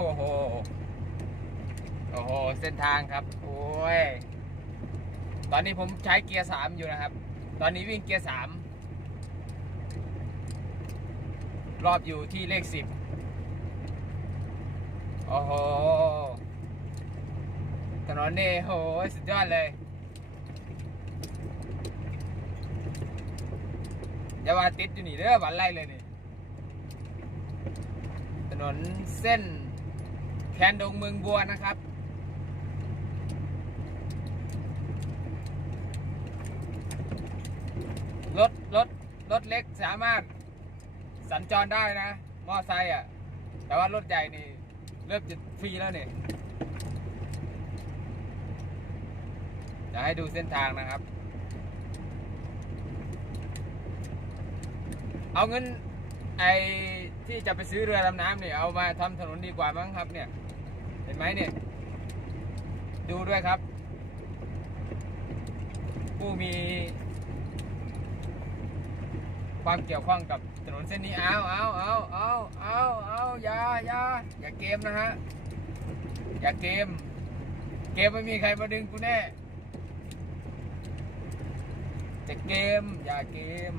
โอ้โห โอ้โห เส้นทางครับ โอ้ย ตอนนี้ผมใช้เกียร์สามอยู่นะครับ ตอนนี้วิ่งเกียร์สาม รอบอยู่ที่เลขสิบโอ้โห ถนนนี่โห สุดยอดเลยอย่าว่าติดอยู่นี่เด้อบันไล่เลยนี่ถนนเส้น นดงเมืองบัวนะครับ รถ รถ รถเล็กสามารถ สัญจรได้นะ มอไซค์อะ แต่ว่ารถใหญ่นี่ เริ่มจะฟรีแล้วเนี่ยจะให้ดูเส้นทางนะครับ เอาเงินไอ้ที่จะไปซื้อเรือดำน้ำเนี่ยเอามาทำถนนดีกว่ามั้งครับเนี่ย ห็นไหมเนี่ย ดูด้วยครับ ผู้มี ความเกี่ยวข้องกับถนนเส้นนี้เอาเอาเอาเอาเอาเอาอย่าอย่าอย่าเกมนะฮะ อย่าเกม เกมไม่มีใครมาดึงกูแน่จะเกม อย่าเกม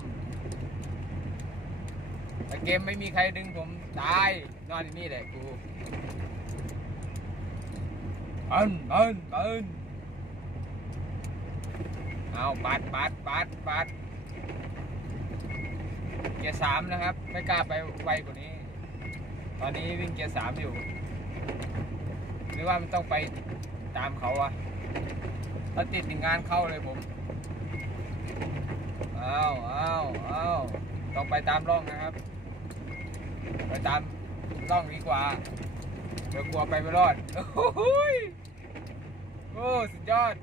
แต่เกมไม่มีใครดึงผม ตาย นอนที่นี่แหละกู ปันปันปันเอาปัดปัดปัดปัดเกียร์สามนะครับ ไม่กล้าไปไวกว่านี้ ตอนนี้วิ่งเกียร์สามอยู่หรือว่ามันต้องไปตามเขาอะถ้าติดถึงงานเข้าเลยผมอ้าวอ้าวอ้าวต้องไปตามร่องนะครับ ไปตามร่องดีกว่า เดี๋ยวกลัวไปไม่รอด โอ้โหยโอ้สุดยอด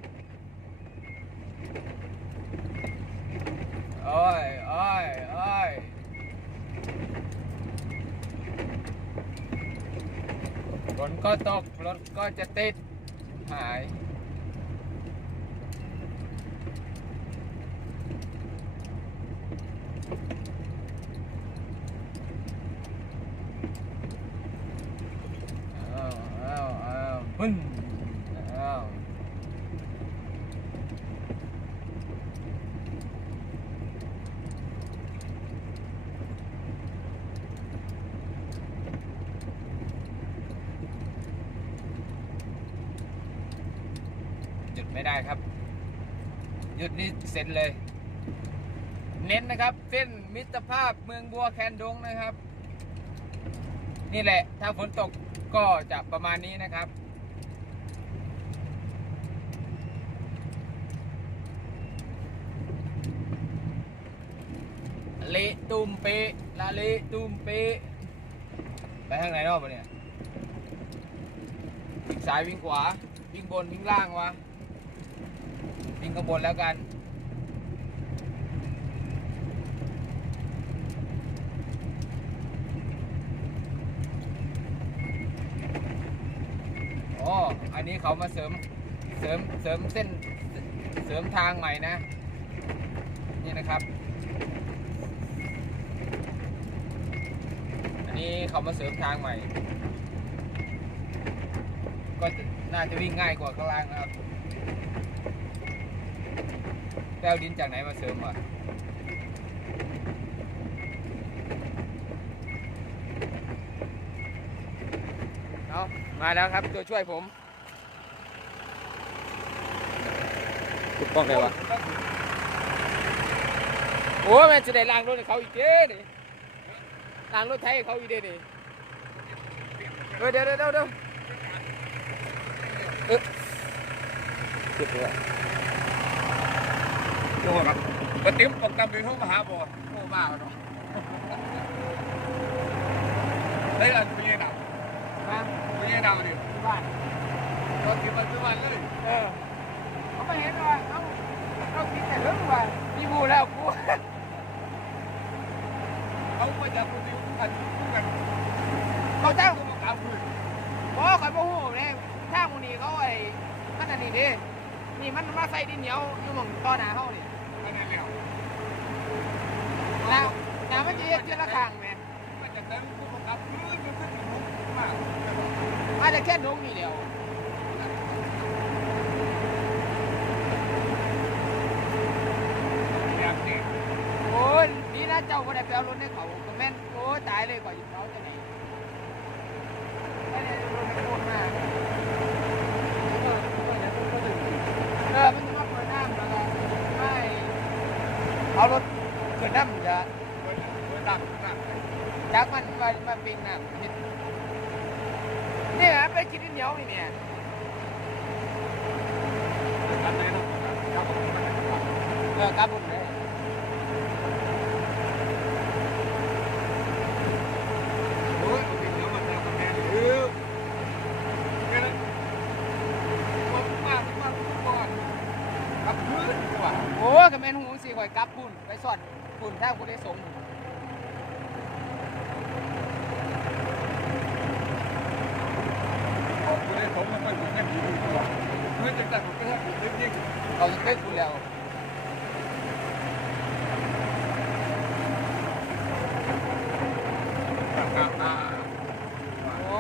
โอ้ยโอ้ยโอ้ยฝนก็ตก รถก็จะติด หาย อ้าวอ้าวอ้าวปึ้งอ้าว หยุด ไม่ได้ครับ หยุดนี่เสร็จเลย เน้นนะครับ เส้นมิตรภาพเมืองบัวแคนดงนะครับ นี่แหละ ถ้าฝนตกก็จะประมาณนี้นะครับ เละตุมเปะละเละตุมเปะไปทางไหนรอบวะเนี่ยวิ่งซ้ายวิ่งขวาวิ่งบนวิ่งล่างวะ วิ่งข้างบนแล้วกัน อ๋อ อันนี้เขามาเสริม เสริม เสริมเส้น เสริมทางใหม่นะ นี่นะครับ อันนี้เขามาเสริมทางใหม่ ก็น่าจะวิ่งง่ายกว่าข้างล่างนะครับ แป้วดินจากไหนมาเสริมวะเอามาแล้วครับตัวช่วยผมถูกต้องเลยวะโอ้ยแม่งจะได้ล้างรถให้เขาอีกเด้นี่ล้างรถไทยให้เขาอีกเด้นี่เออเดี๋ยวเดี๋ยวเดี๋ยวเดี๋ยวเจ็บเลย โอ้ครับกระติ๋มปกตำเป็นห้องมหาบ่โอ้บ้าเนาะเฮ้ยอันเป็นยังไงดาวมาเป็นยังไงดาวดิที่บ้านตอนที่ปัจจุบันเลย เออเขาไม่เห็นว่าเขาเขาคิดแต่เรื่องว่าพี่บูแล้วกูเขาไปจากคนที่อันคู่กันเขาเจ้าตัวกลางคืนบ่คอยบ่ฮู้เนี่ยทางมูนี้เขาไอ้มันอันนี้เด้นี่มันมาใส่ดินเหนียวอยู่หม่องต่อหน้าเฮานี่อันนั้นแล้ว แล้วแล้วมันจะเฮ็ดเทื่อละข้างแม่มันจะเต็มคู่กลางคืนจนขึ้นถึงมุกมากอาจจะแค่ดงนี่เดียวแบบนี้โอ้ยนี่นะเจ้าก็ได้ไปเอารถให้เขาก็แม่นโอ้ยตายเลยกว่าอยู่เขาจะไหนไม่ได้รถไม่โคตรมากเออเออมันจะมาเปิดน้ำแล้วก็ไม่เอารถเปิดน้ำจะ เปิดเปิดดังดัง จักมัน งน้ำเห็นนี่ฮะไปกินดินเหนียวนี่เนี่ยกันเลยนะแล้วก็มันจะกลับเออกับบุญเลยโอ้ยมันเป็นเนื้อมันแม่หรือเนี่ยนะมันมากมากก่อนกับพื้นกว่าโอ้ก็แม่นหูสิข่อยกับบุญไปสอดบุญถ้ากูได้สงฆ์ คุณได้สมมันก็อยู่แค่ผีตัว เมื่อจะแต่ผมก็แค่ผียิ่งเขาจะได้กูแล้ว ๆครับอ่า โอ้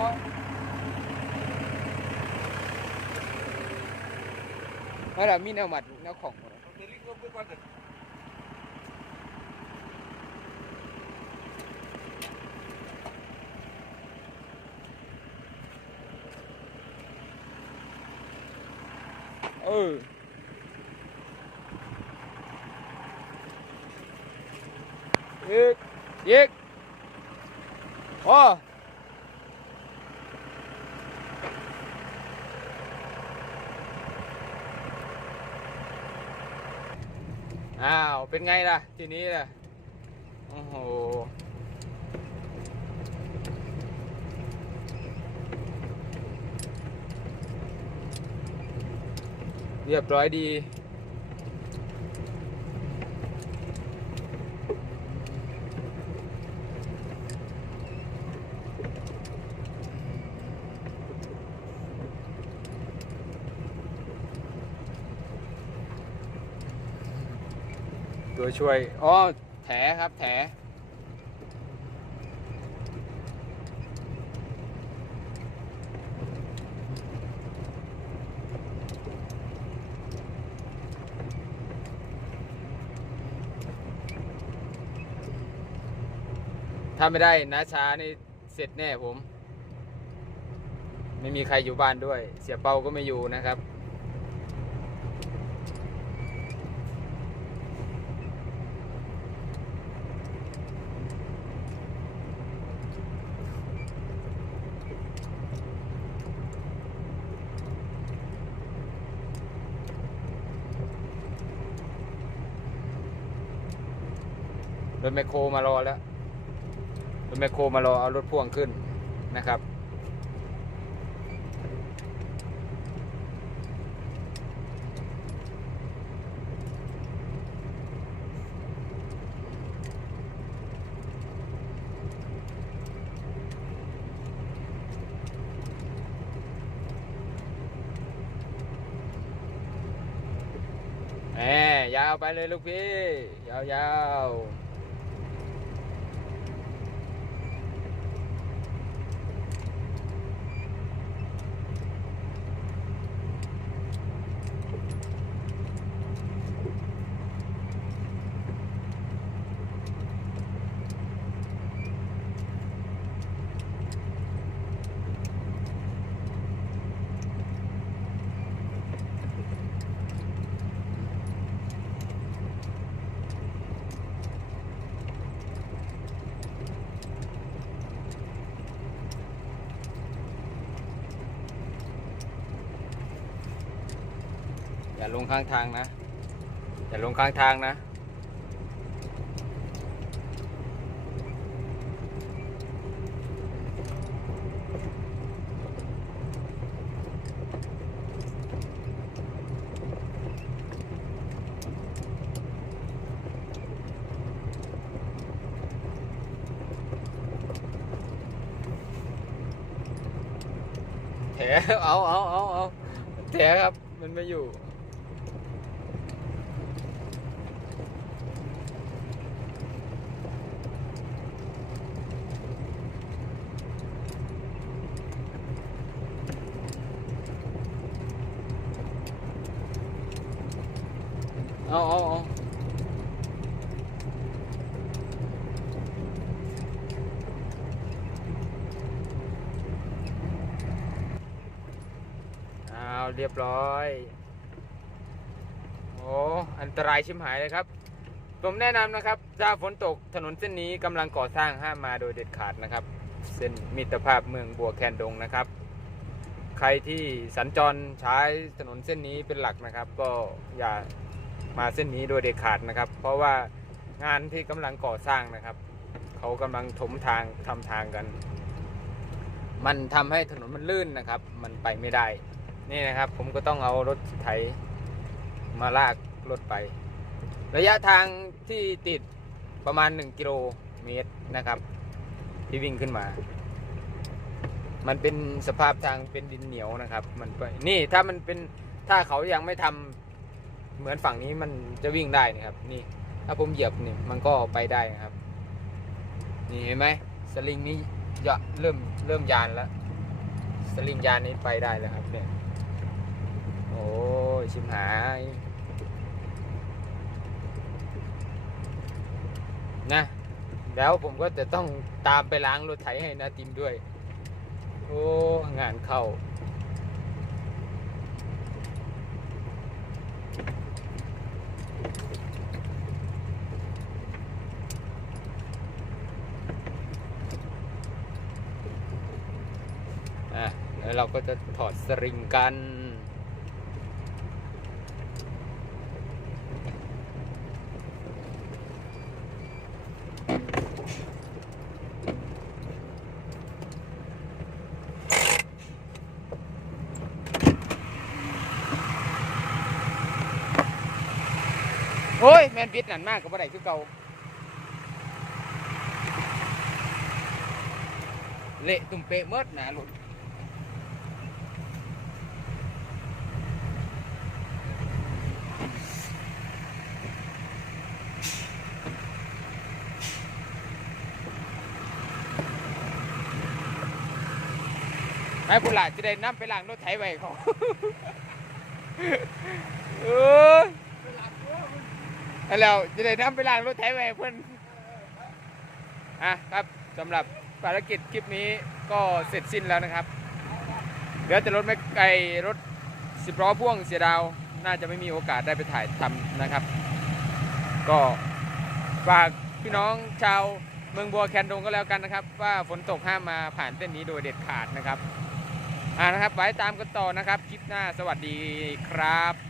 ไม่ละมีแนวหมัดแนวของหมด เดี๋ยวรีบก็ไปก่อนเถอะเอออีกอีกโอ้อ้าว เป็นไงล่ะ ทีนี้ล่ะ โอ้โห เรียบร้อยดี ตัวช่วย อ๋อ แถครับ แถ ไม่ได้นะช้านี่เสร็จแน่ผม ไม่มีใครอยู่บ้านด้วย เสียเปาก็ไม่อยู่นะครับ รถแมคโครมารอแล้ว รถแมคโครมารอเอารถพ่วงขึ้นนะครับ แหมยาวไปเลยลูกพี่ ยาวยาวๆ ลงข้างทางนะ อย่าลงข้างทางนะ แถเอาเอาเอาเอาแถครับ มันไม่อยู่ อ เอาเอาเอา เรียบร้อย โอ้อันตรายชิมหายเลยครับ ผมแนะนำนะครับถ้าฝนตกถนนเส้นนี้กำลังก่อสร้างห้ามมาโดยเด็ดขาดนะครับ เส้นมิตรภาพเมืองบัวแคนดงนะครับ ใครที่สัญจรใช้ถนนเส้นนี้เป็นหลักนะครับ ก็อย่ามาเส้นนี้โดยเด็ดขาดนะครับ เพราะว่างานที่กำลังก่อสร้างนะครับ เขากำลังถมทางทำทางกัน มันทำให้ถนนมันลื่นนะครับ มันไปไม่ได้ นี่นะครับ ผมก็ต้องเอารถไถมาลากรถไป ระยะทางที่ติดประมาณ 1 กิโลเมตรนะครับ ที่วิ่งขึ้นมา มันเป็นสภาพทางเป็นดินเหนียวนะครับ มันไปนี่ถ้ามันเป็นถ้าเขายังไม่ทำเหมือนฝั่งนี้มันจะวิ่งได้นะครับ นี่ ถ้าผมเหยียบนี่มันก็ไปได้นะครับ นี่เห็นไหมสลิงนี้ยะเริ่มเริ่มยานแล้ว สลิงยานนี้ไปได้แล้วครับเนี่ย ย ชิมหาย นะ แล้วผมก็จะต้องตามไปล้างรถไถให้นาติมด้วย โอ้ งานเข้า อะ แล้วเราก็จะถอดสริงกัน โอ้ยแมนบิดนั่นมากกับบ่ได้คือเก่าเละตุ่มเปะเมิดหนาหลุดให้ผู้หลานจะได้นำไปล้างรถไถไว้เขาเออ แล้วจะได้นำไปล้างรถไถไว้เพื่อนอะครับสำหรับภารกิจคลิปนี้ก็เสร็จสิ้นแล้วนะครับเหลือแต่รถไม่ไกลรถสิบล้อพ่วงเสียดาวน่าจะไม่มีโอกาสได้ไปถ่ายทำนะครับ ก็ฝากพี่น้องชาวเมืองบัวแคนดงก็แล้วกันนะครับ ว่าฝนตกห้ามมาผ่านเส้นนี้โดยเด็ดขาดนะครับอ่านะครับ ไว้ตามกันต่อนะครับ คลิปหน้าสวัสดีครับ